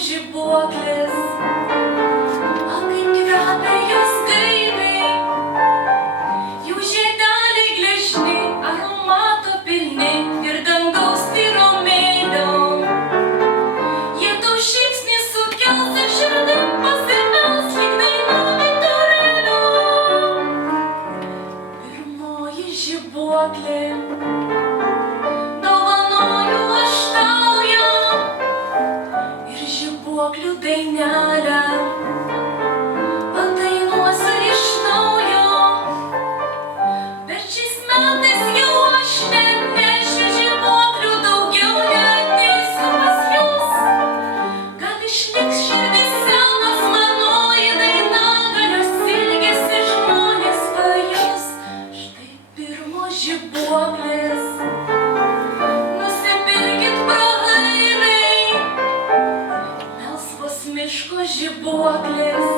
Žibuoklės, o kaip kvepia jos gaiviai, jų žiedeliai gležni, aromato pilni ir dangaus tyro mėlio. Jie tau šypsnį sukels ir širdim pasipels lyg daina vyturėlio. Pirmoji žibuoklė, dovanoju aš tau ją ir žibuoklių dainelę padainuosiu iš naujo. Bet šiais metais jau aš nenešiu žibuoklių, daugiau neateisiu pas jus. Gal išliks širdyse nors manoji daina, gal jos ilgesi žmonės pajus. Štai pirmos žibuoklės, nusipirkit prablaiviai, melsvos miško žibuoklės.